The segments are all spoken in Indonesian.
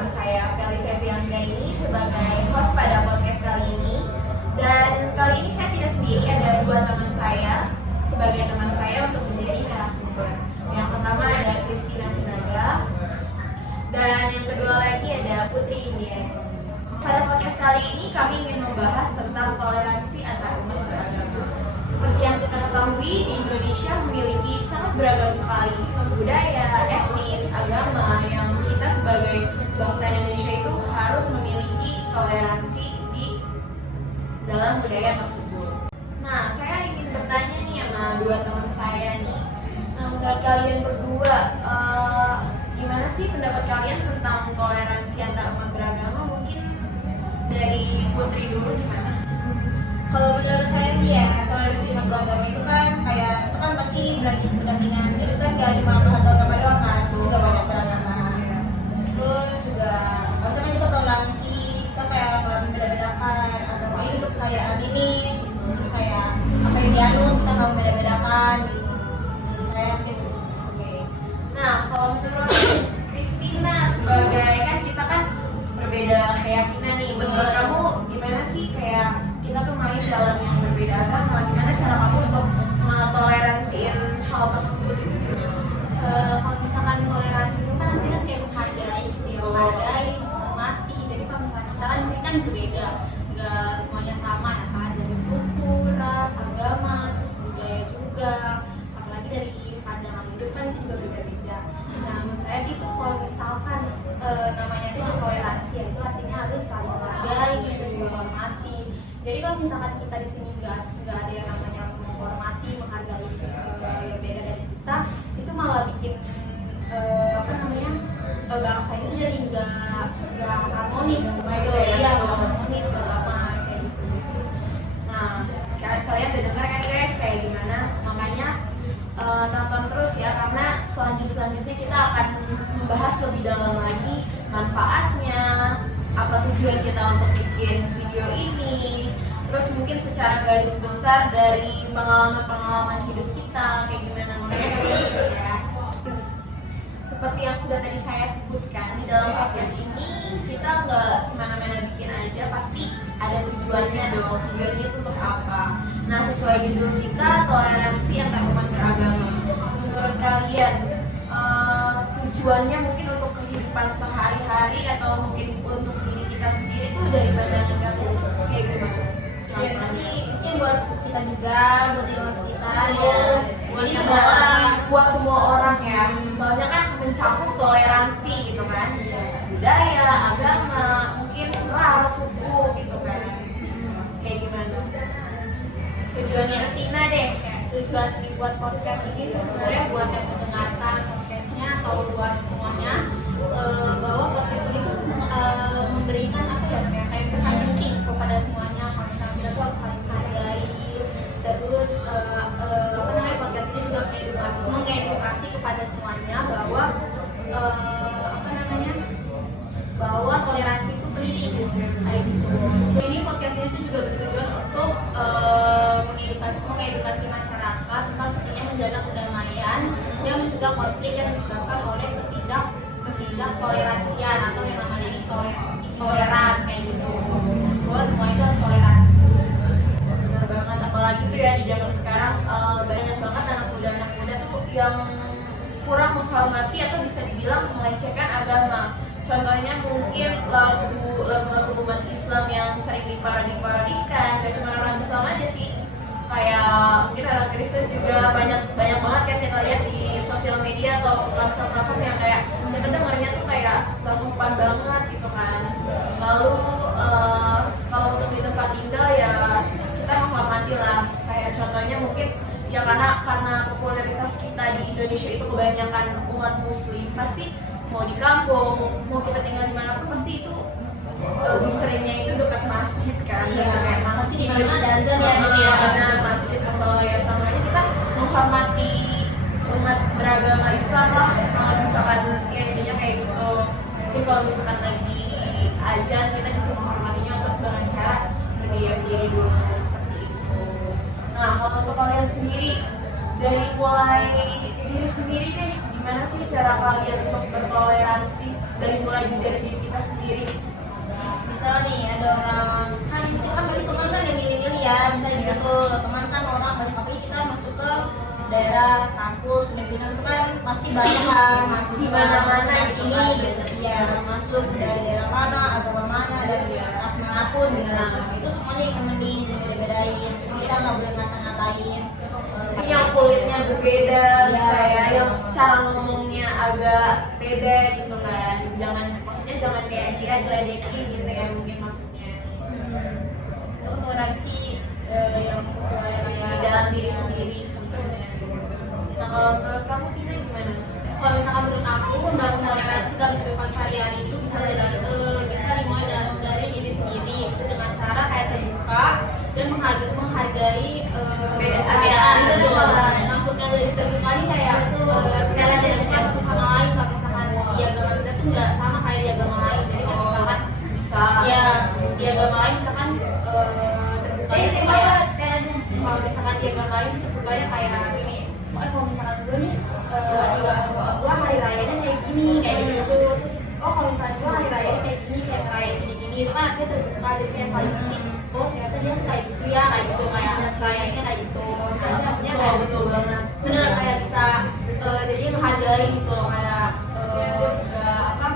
nama saya Feli Febriandra ini sebagai host pada podcast kali ini. Dan kali ini saya tidak sendiri, ada dua teman saya sebagai teman saya untuk menjadi narasumber. Yang pertama ada Christina Sinaga dan yang kedua lagi ada Putri India. Pada podcast kali ini kami ingin membahas tentang toleransi antar umat beragama. Seperti yang kita ketahui, di Indonesia memiliki sangat beragam sekali budaya, etnis, agama yang kita sebagai bangsa Indonesia itu harus memiliki toleransi di dalam budaya tersebut. Nah, saya ingin bertanya nih sama dua teman saya nih. Nah, menurut kalian berdua, gimana sih pendapat kalian tentang toleransi antar umat beragama? Mungkin dari Putri dulu gimana? Kalau menurut saya sih ya, toleransi umat beragama itu kan kayak itu kan pasti berdampingan. Itu kan gak cuma satu agama doang kan, itu juga banyak beragama. Terus juga harusnya kan juga toleransi, kita kayak gak membeda-bedakan atau ini untuk kayaan ini, gitu. Terus kayak apa yang dianut kita gak membeda-bedakan gitu. Kayak gitu. Oke. Nah, kalau menurut Christina sebagai kan kita kan berbeda keyakinan nih. Menurut kamu gimana sih kayak kita tuh main dalam yang berbeda agama? Gimana cara kamu untuk toleransiin hal tersebut? Kalau misalkan toleransi itu kan artinya kayak menghargai gitu ya, menghargai, menghormati. Jadi kalau misalkan kita kan di sini kan berbeda, nggak semuanya sama ya kan, dari suku, ras, agama, terus budaya juga, apalagi dari pandangan hidup kan itu juga beda-beda. Nah, menurut saya sih itu kalau misalkan namanya itu toleransi ya, itu artinya harus saling menghargai, terus menghormati. Jadi kalau misalkan kita di sini nggak ada yang namanya menghormati, menghargai yang beda dari kita, itu malah bikin bangsa ini jadi nggak harmonis, iya nggak harmonis, nggak aman kayak gitu. Nah, kalian udah dengar kan guys kayak gimana? Makanya tonton terus ya, karena selanjutnya kita akan membahas lebih dalam lagi manfaatnya, apa tujuan kita untuk bikin video ini, terus mungkin secara garis besar dari pengalaman hidup kita kayak gimana. Makanya terus ya. Seperti yang sudah tadi saya sebutkan, di dalam podcast ini kita nggak semena-mena bikin aja, pasti ada tujuannya dong. Tujuannya itu untuk apa? Nah, sesuai judul kita, toleransi antar umat beragama. Menurut kalian, tujuannya mungkin untuk kehidupan sehari-hari atau mungkin untuk diri kita sendiri itu dari pandangan kalian itu kayak gimana? Ya pasti mungkin buat kita juga, buat lingkungan sekitar ya. Buat semua orang ya. Soalnya kan mencakup toleransi gitu kan. Budaya, agama, mungkin ras, suku gitu kan. Kayak gimana? Tujuannya Tina deh, kayak tujuan dibuat podcast ini sebenarnya buat yang mendengarkan podcastnya atau buat semuanya, bahwa podcast ini tuh memberikan apa ya namanya kayak pesan penting kepada semuanya. Kalau misalnya kita tuh harus saling menghargai, terus apa namanya podcast ini juga mengedukasi kepada semuanya bahwa bahwa toleransi itu penting kayak gitu. Ini podcast ini tuh juga bertujuan untuk mengedukasi masyarakat tentang pentingnya menjaga kedamaian yang mencegah konflik yang disebabkan oleh ketidaktoleransian atau yang namanya intoleran kayak gitu. Bahwa semua itu harus toleransi. Benar banget, apalagi tuh ya di zaman sekarang banyak banget anak muda tuh yang kurang menghormati atau bisa dibilang melecehkan agama. Contohnya mungkin lagu-lagu umat Islam yang sering diparodikan. Gak cuma orang Islam aja sih, kayak mungkin orang Kristen juga banyak banget kan kita lihat di sosial media atau platform-platform yang kayak kita dengarnya tuh kayak gak sopan banget gitu kan. Lalu kalau untuk di tempat tinggal ya kita menghormati lah. Kayak contohnya mungkin ya karena popularitas kita di Indonesia itu kebanyakan umat Muslim, pasti mau di kampung, mau kita tinggal di mana pun pasti itu lebih seringnya itu dekat masjid kan. Iya, kayak masjid di mana ada azan ya. Iya, benar, masjid masalah ya, samanya kita menghormati umat beragama Islam lah. Kalau misalkan ya intinya kayak gitu. Jadi kalau misalkan lagi ajan kita bisa menghormatinya dengan cara berdiam diri dulu seperti itu. Nah, kalau untuk kalian sendiri, dari mulai diri sendiri deh, gimana sih cara kalian untuk bertoleransi? dari mulai dari diri kita sendiri. Misalnya nih ada orang kan kita kan pasti teman kan yang milih-milih ya, misalnya gitu teman kan orang banyak, apalagi kita masuk ke daerah kampus universitas itu kan pasti banyak lah masuk Di mana-mana sini gitu ya, masuk dari daerah mana, agama mana, dari atas manapun gitu. Nah, itu semuanya yang temenin, beda-bedain, kita nggak boleh ngata-ngatain. Yang kulitnya berbeda, Ya. saya yang cara ngomongnya agak beda gitu kan. Maksudnya jangan kayak dia diledekin gitu ya, mungkin maksudnya. Toleransi yang sesuai Di kayak dalam diri sendiri contohnya. Nah kalau menurut kamu Tina gimana? Kalau misalkan menurut aku membangun toleransi dalam kehidupan sehari-hari itu bisa dimulai dari diri sendiri dengan cara kayak terbuka dan menghargai perbedaan Itu gitu. betul. Maksudnya dari terbuka ini kayak segala terbuka satu sama lain. Kalau misalkan di agama kita tuh nggak sama kayak di agama lain, jadi kayak misalkan Bisa. ya di agama lain misalkan terbuka itu kayak kalau misalkan di agama lain terbukanya kayak gini, kalau misalkan gue nih gue hari rayanya kayak gini kayak gitu, terus kalau misalkan gue hari rayanya kayak gini kayak raya gini itu kan artinya terbuka, jadi kayak saling ini ternyata dia kayak gitu ya, kayak gitu kayak rayanya kayak gitu, nah artinya kayak Betul banget. bener kayak bisa jadi menghargai gitu loh, kayak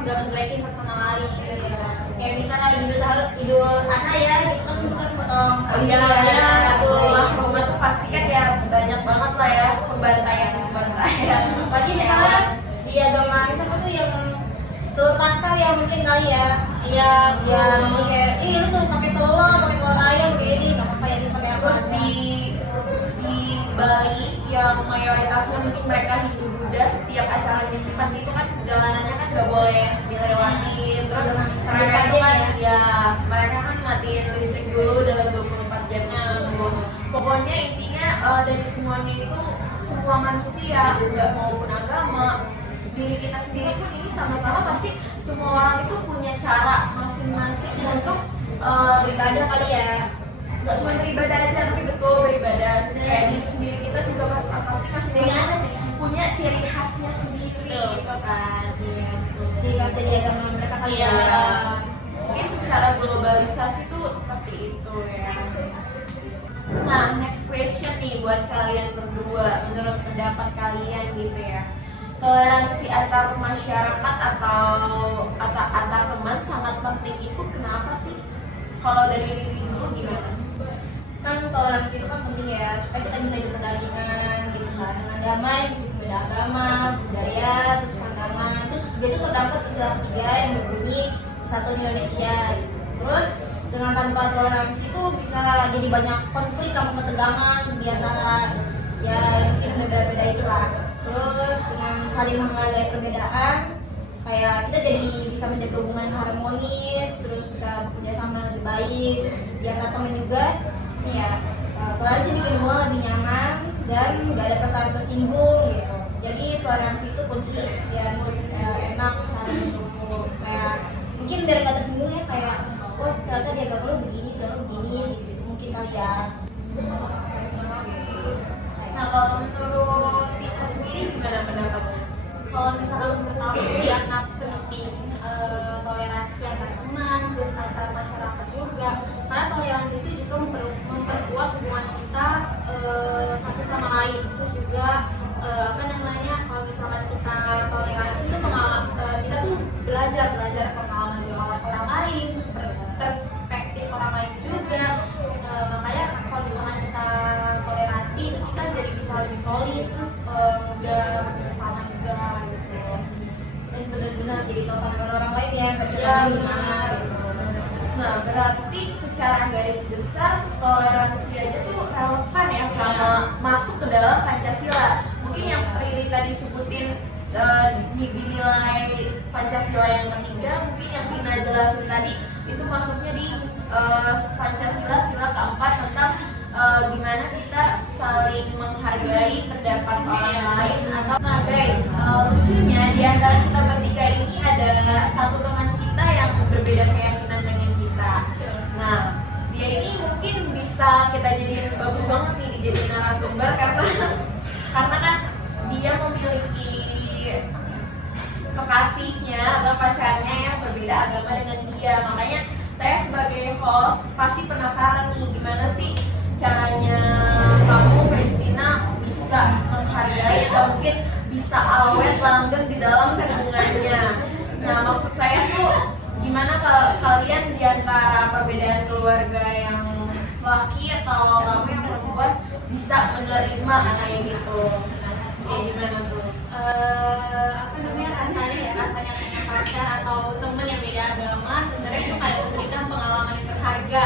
nggak ngejelekin satu sama lain gitu. kayak misalnya Idul Adha ya, gitu kan itu kan potong Oh iya, rumah rumah tuh pasti kan ya banyak banget lah ya pembantaian. Apalagi misalnya di agama misalnya tuh yang telur pasca ya mungkin kali ya, Iya, ya mungkin kayak lu tuh pakai telur ayam kayak ini nggak apa-apa ya, pakai apa Terus di Bali yang mayoritasnya mungkin mereka Hindu Buddha, setiap acara Nyepi pasti itu kan jalanannya kan nggak boleh dilewatin. Terus mereka itu kan ya mereka kan matiin listrik dulu dalam 24 jamnya nunggu. Pokoknya intinya dari semuanya itu semua manusia nggak maupun agama, diri kita sendiri pun ini sama-sama pasti semua orang itu punya cara masing-masing untuk beribadah kali ya. nggak cuma beribadah aja tapi betul beribadah, kayak diri sendiri kita juga pasti masing-masing punya ciri khasnya sendiri gitu kan. Iya, Si kasih di agama mereka kali iya. ya. mungkin secara globalisasi tuh seperti itu ya. Nah next question nih buat kalian berdua, menurut pendapat kalian gitu ya, toleransi antar masyarakat atau antar teman sangat penting itu kenapa sih? Kalau dari diri dulu gimana? Kan toleransi itu kan penting ya, supaya kita bisa hidup berdampingan gitu kan, dengan damai meskipun beda agama, budaya, terus pandangan, terus juga itu terdapat istilah ketiga yang berbunyi Persatuan Indonesia. Terus dengan tanpa toleransi itu bisa jadi banyak konflik sama ketegangan di antara ya mungkin beda-beda itulah. Terus dengan saling menghargai perbedaan, kayak kita jadi bisa menjaga hubungan yang harmonis, terus bisa bekerja sama lebih baik, terus di antara teman juga nih ya, toleransi bikin hubungan lebih nyaman dan nggak ada perasaan tersinggung gitu. Jadi toleransi itu kunci biar enak saling bersyukur, kayak mungkin biar nggak tersinggung ya, kayak oh ternyata dia agama lo begini gitu, mungkin kali ya. Nah kalau menurut Tina sendiri gimana pendapatnya? Kalau misalkan menurut aku ya sangat penting toleransi antar teman, terus antar masyarakat juga, karena toleransi itu juga memperkuat hubungan kita satu sama lain. Terus juga kalau misalkan kita toleransi itu kita tuh belajar pengalaman dari orang lain, terus perspektif orang lain juga. Makanya kalau misalkan kita toleransi itu kita jadi bisa lebih solid, terus mudah bersama juga gitu. Dan benar-benar jadi tahu pandangan orang lain ya, versi Iya, orang benar. gimana gitu. Nah berarti secara garis besar toleransi aja tuh relevan ya sama masuk ke dalam Pancasila. Mungkin yang Riri tadi sebutin dinilai Pancasila yang ketiga, mungkin yang Tina jelasin tadi itu masuknya di Pancasila sila keempat tentang gimana kita saling menghargai pendapat orang lain. Atau nah guys, lucunya di antara kita bertiga ini ada satu teman kita yang berbeda keyakinan dengan kita. Nah dia ini mungkin bisa kita jadiin bagus banget nih dijadiin narasumber karena kan dia memiliki kekasihnya atau pacarnya pasti penasaran nih gimana sih caranya kamu Christina bisa menghargai atau mungkin bisa awet langgeng di dalam hubungannya. Nah, maksud saya tuh gimana kalian di antara perbedaan keluarga yang laki atau kamu yang perempuan bisa menerima kayak gitu. Kayak gimana tuh? Apa namanya, rasanya punya pacar atau temen yang beda agama sebenarnya itu kayak memberikan pengalaman yang berharga.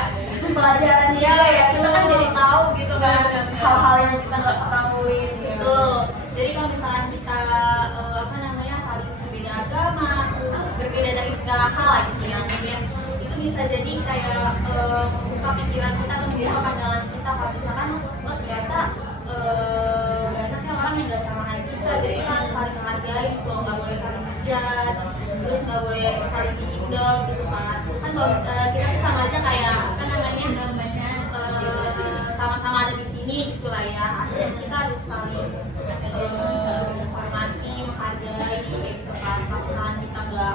Pelajaran juga ya, kita kan jadi tahu gitu kan hal-hal yang kita nggak ketahui gitu. Jadi kalau misalkan kita apa namanya saling berbeda agama, terus berbeda dari segala hal lah gitu ya, mungkin itu bisa jadi kayak membuka pikiran kita dan membuka pandangan kita. Kalau misalkan oh ternyata banyaknya orang yang nggak sama kayak kita, jadi kita harus saling menghargai gitu, nggak boleh saling ngejudge, terus nggak boleh saling bikin down gitu kan. Kan kalau kita tuh sama aja kayak apa namanya sama-sama ada di sini gitulah ya. Artinya kita harus saling menghormati, menghargai kayak gitu kan. Kalau misalkan kita nggak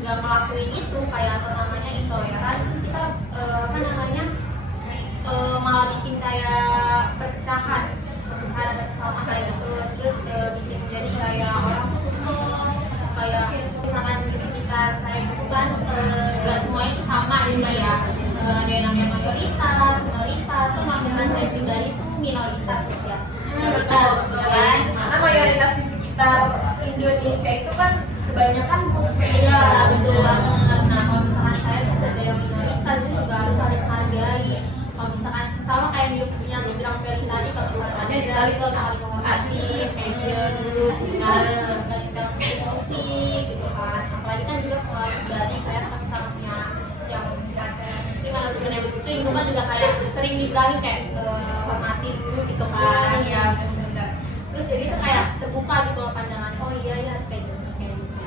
ngelakuin itu kayak apa namanya intoleran, itu kita apa namanya malah bikin kayak perpecahan ada sama kayak gitu. Terus bikin jadi kayak orang tuh kesel, kayak misalkan di sekitar saya itu kan nggak semuanya itu sama juga ya. Ada yang namanya mayoritas, minoritas. Kalau misalkan saya pribadi itu minoritas ya. Minoritas kan. Karena mayoritas di sekitar Indonesia itu kan kebanyakan muslim. Iya betul banget. Nah kalau misalkan saya itu sebagai yang minoritas itu juga harus saling menghargai. Kalau misalkan sama kayak yang dibilang Feli tadi, kalau misalkan ada sekali kalau saling menghormati kayak dia dulu kan nggak dibilang musik gitu kan. Apalagi kan juga kalau pribadi saya kan misalnya punya yang pacar muslim atau juga yang muslim itu kan juga kayak sering dibilangin kayak hormati dulu gitu kan ya benar. Terus jadi itu kayak terbuka gitu loh pandangan, oh iya ya harus kayak gitu kayak gitu.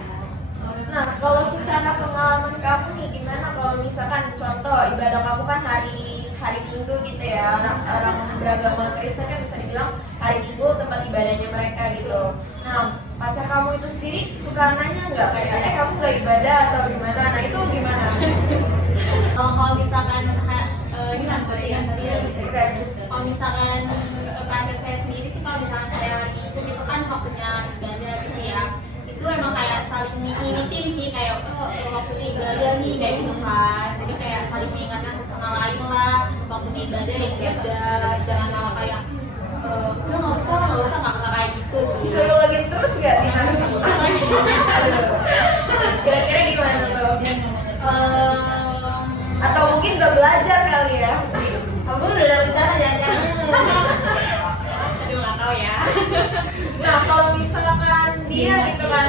Nah, kalau secara pengalaman kamu nih gimana kalau misalkan contoh ibadah kamu kan hari Minggu gitu ya, orang beragama Kristen kan bisa dibilang hari Minggu tempat ibadahnya mereka gitu. Nah, pacar kamu itu sendiri suka nanya nggak kayak kamu nggak ibadah atau gimana? Nah itu gimana? Kalau misalkan ini kan tadi ya kalau misalkan pacar saya sendiri sih, kalau misalkan saya hari Minggu itu kan waktunya ibadah gitu ya, itu emang kayak saling ngingetin sih kayak waktunya ibadah nih kayak gitu kan. Jadi kayak saling mengingatkan sama lain lah, waktunya ibadah ya ibadah, jangan malah kayak udah nggak usah nggak kayak gitu sih. Disuruh lagi terus nggak Tina? Kira-kira gimana tuh? Atau mungkin udah belajar kali ya? Kamu udah ada rencana jangan-jangan. Aduh nggak tahu ya. Nah kalau misalkan dia gitu kan,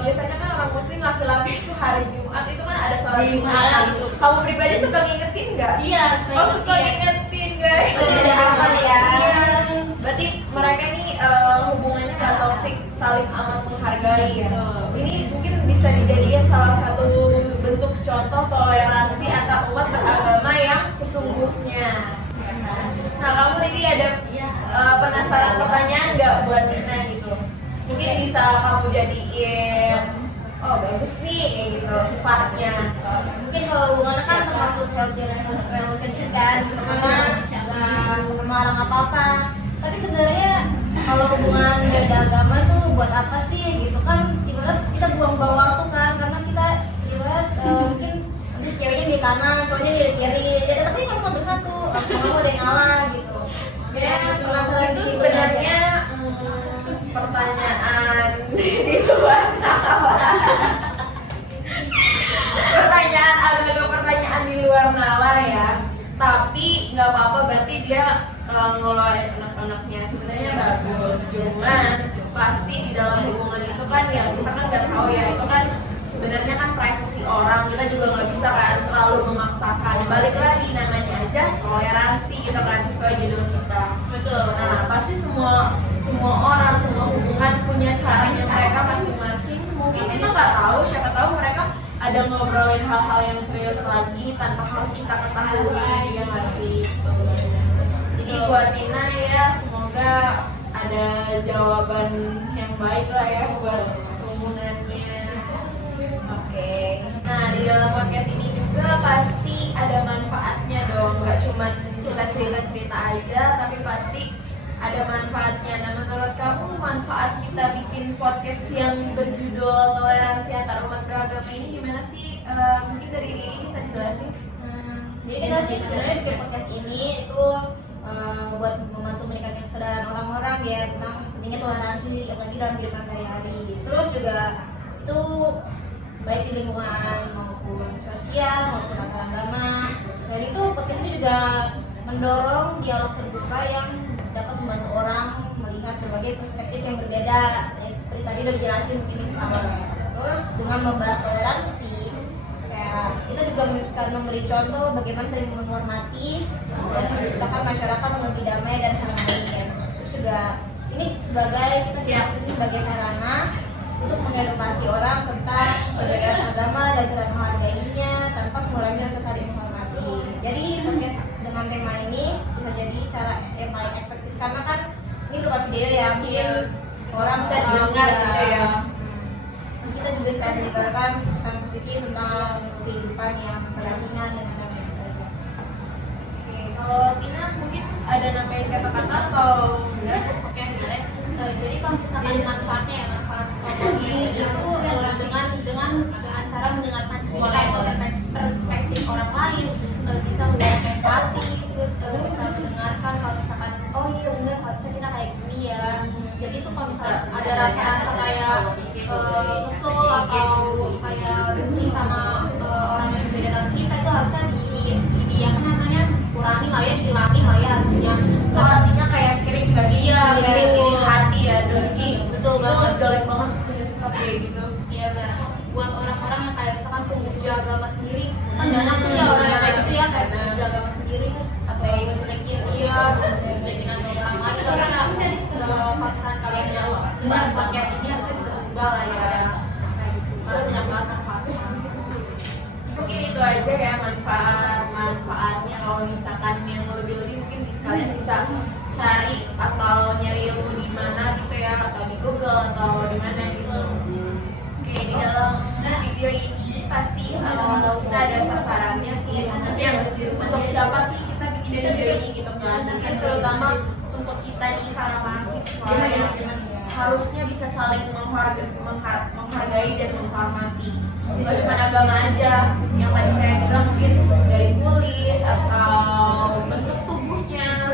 biasanya kan orang muslim laki-laki itu hari Jumat itu kan ada sholat Jumat gitu. Kamu pribadi suka ngingetin nggak? Iya, Suka ngingetin guys. Berarti ada apa ya? Iya. Berarti mereka ini hubungannya nggak toksik, saling amat menghargai ya. Ini mungkin bisa dijadikan salah satu bentuk contoh toleransi antar umat beragama yang sesungguhnya. Ya kan? Nah kamu Riri ada penasaran pertanyaan nggak buat Nina gitu? Mungkin bisa kamu jadiin oh bagus nih kayak gitu sifatnya. Mungkin kalau hubungannya kan termasuk healthy relationship kan, karena nggak melarang apa-apa. Tapi sebenarnya kalau hubungan beda agama tuh buat apa sih gitu kan? Ibarat kita buang-buang waktu kan, karena kita ibarat mungkin nanti si ceweknya di kanan, cowoknya di kiri. Jadi tapi kamu nggak bersatu, kamu ada yang ngalah gitu. Ya, Penasaran itu sih sebenarnya pertanyaan di luar nalar. Pertanyaan di luar nalar ya. Tapi nggak apa-apa, berarti dia ngeluarin anak-anaknya sebenarnya bagus. Cuman pasti di dalam hubungan itu kan yang kita kan nggak tahu ya, itu kan sebenarnya kan privasi orang, kita juga nggak bisa kan terlalu memaksakan. Balik lagi namanya aja toleransi gitu kan, sesuai judul kita. Betul. Nah pasti semua orang, semua hubungan punya caranya mereka masing-masing. Mungkin kita nggak tahu, siapa tahu mereka ada ngobrolin hal-hal yang serius lagi tanpa harus kita ketahui ya nggak sih. Jadi buat Nina ya semoga ada jawaban yang baik lah ya buat hubungannya. Oke. Nah di dalam podcast ini juga pasti ada manfaat cerita-cerita aja, tapi pasti ada manfaatnya. Nah, menurut kamu manfaat kita bikin podcast yang berjudul Toleransi Antar Umat Beragama ini gimana sih? Mungkin dari Riri bisa dijelasin? Jadi kita sebenarnya bikin podcast ini itu buat membantu meningkatkan kesadaran orang-orang ya tentang pentingnya toleransi apalagi dalam kehidupan sehari-hari. Terus juga itu baik di lingkungan maupun sosial maupun antar agama. Selain itu podcast ini juga mendorong dialog terbuka yang dapat membantu orang melihat berbagai perspektif yang berbeda. Seperti tadi udah dijelasin mungkin di awal. Terus dengan membahas toleransi kita juga memberi contoh bagaimana saling menghormati dan menciptakan masyarakat yang lebih damai dan harmonis. Terus juga ini sebagai sarana untuk mengedukasi orang tentang perbedaan agama dan cara menghargainya tanpa mengurangi rasa saling menghormati. Jadi podcast dengan tema ini bisa jadi cara yang paling efektif karena kan ini berupa video ya, mungkin orang bisa dengar gitu ya. Kita juga selalu menyebarkan pesan positif tentang kehidupan yang berdampingan dan damai. Oke, kalau Tina mungkin ada nambahin kata-kata atau enggak? Oke, boleh. Jadi kalau misalkan manfaatnya ya manfaat podcast itu dengan cara mendengarkan cerita atau perspektif orang lain, bisa mendapat empati, terus bisa mendengarkan kalau misalkan oh iya benar harusnya kita kayak gini ya. Jadi itu kalau misalkan ada rasa-rasa kayak kesel atau kayak benci sama orang yang berbeda dengan kita itu harusnya di yang namanya kurangi lah ya, dihilangi lah ya harusnya. Itu artinya kayak sering gak sih? Iya, Dari betul. hati ya, Dorki. Betul Itu banget. jelek banget sih punya sifat kayak gitu. Iya benar. Buat orang-orang yang kayak misalkan pemuja agama sendiri, kan banyak tuh ya orang yang kayak gitu ya kayak pemuja agama sendiri atau ngejelekin dia, ngejelekin atau orang lain. Itu kan kalau misalkan kalian yang dengar podcast ini harusnya bisa ubah lah ya. Karena banyak banget manfaatnya. Mungkin itu aja ya manfaatnya. Kalau misalkan yang lebih-lebih mungkin kalian bisa cari atau nyari ilmu di mana gitu ya, atau di Google atau di mana gitu. Oke, di dalam video ini pasti kita ada sasarannya sih, maksudnya untuk siapa sih kita bikin video ini gitu kan. Mungkin terutama untuk kita nih para mahasiswa yang harusnya bisa saling menghargai dan menghormati. Bukan cuma agama aja, yang tadi saya bilang mungkin dari kulit atau bentuk tubuhnya,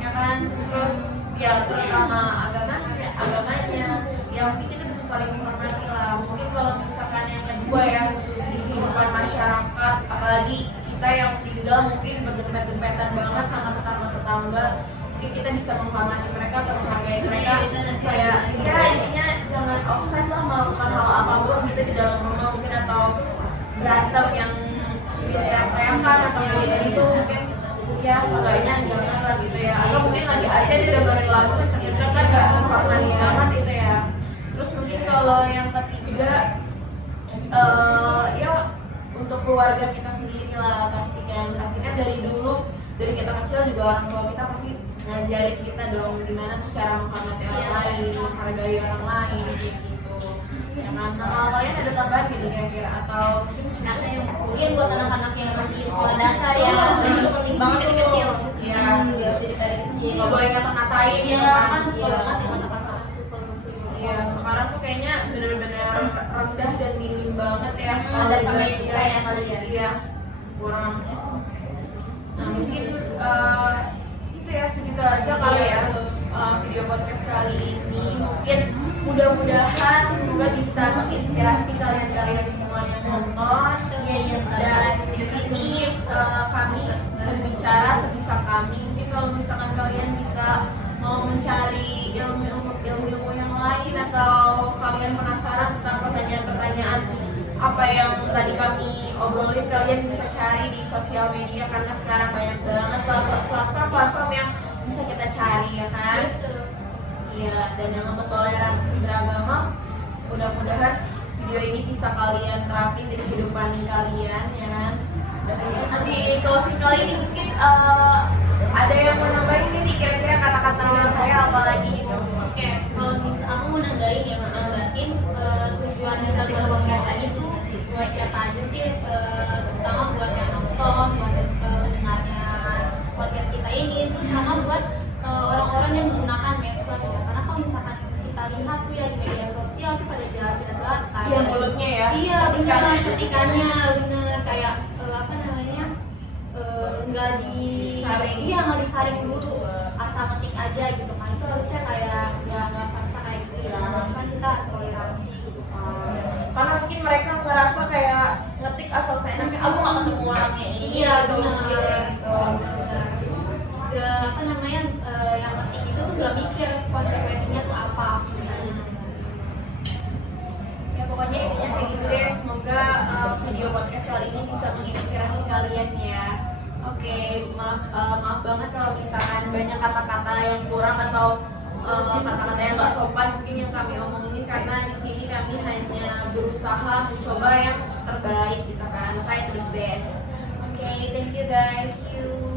ya kan. Terus ya terutama agamanya, ya mungkin kita bisa saling menghormati lah. Mungkin kalau misalkan yang kedua ya di kehidupan masyarakat, apalagi kita yang tinggal mungkin berdempet-dempetan banget sama tetangga, mungkin kita bisa menghormati mereka atau menghargai mereka. Kayak ya intinya jangan offside lah melakukan hal apapun gitu di dalam rumah mungkin, atau berantem yang teriak-teriakan atau kayak gitu mungkin ya seenggaknya jangan lah gitu ya. Atau mungkin lagi aja dia dengerin lagu kenceng-kenceng kan gak menghormati banget gitu ya. Terus mungkin kalau yang ketiga ya untuk keluarga kita sendiri lah, pastikan dari dulu, dari kita kecil juga orang tua kita pasti ngajarin kita dong gimana sih cara menghormati orang lain, menghargai orang lain gitu. Ya kan, nah kalian ada tambahan gitu kira-kira atau Mungkin buat anak-anak yang masih sekolah dasar ya itu penting banget tuh Iya. harus jadi dari kecil. nggak boleh ngata-ngatain Iya gitu kan suka Iya. banget yang kata-kata itu kalau masih Iya, sekarang tuh kayaknya benar-benar rendah dan minim banget ya. Dari Amerika ya kali ya. Iya, kurang. Nah mungkin itu ya segitu aja kali ya video podcast kali ini. Mungkin mudah-mudahan semoga bisa menginspirasi kalian-kalian semua yang nonton. Iya. Dan di sini kami berbicara sebisa kami. Mungkin kalau misalkan kalian bisa mau mencari ilmu yang lain atau kalian penasaran tentang pertanyaan-pertanyaan apa yang tadi kami obrolin, kalian bisa cari di sosial media karena sekarang banyak banget platform yang bisa kita cari ya kan. Iya, dan yang untuk toleransi beragama mudah-mudahan video ini bisa kalian terapin di kehidupan kalian ya kan. Dan di closing kali ini mungkin ada yang mau nambahin nih kira-kira kata-kata saya apa lagi gitu. Oke, kalau bisa aku mau nambahin ya, nambahin tujuan kita buat podcast ini tuh buat siapa aja sih, terutama buat yang nonton, buat pendengarnya podcast kita ketikannya bener kayak apa namanya nggak Disaring. iya nggak disaring dulu asal ngetik aja gitu kan, itu harusnya kayak nggak seharusnya kayak gitu ya, harusnya kita toleransi gitu kan. Karena mungkin mereka ngerasa kayak ngetik asal seenaknya, aku nggak ketemu orangnya ini. Iya gitu, benar mungkin ya, gitu. benar. Gak apa namanya yang ngetik itu tuh gak mikir konsekuensinya tuh apa. Ya pokoknya intinya kayak gitu deh. Semoga video podcast kali ini bisa menginspirasi kalian ya. Oke, maaf banget kalau misalkan banyak kata-kata yang kurang atau kata-kata yang nggak sopan mungkin yang kami omongin, karena di sini kami hanya berusaha mencoba yang terbaik gitu kan, try to the best. Oke, thank you guys. See you.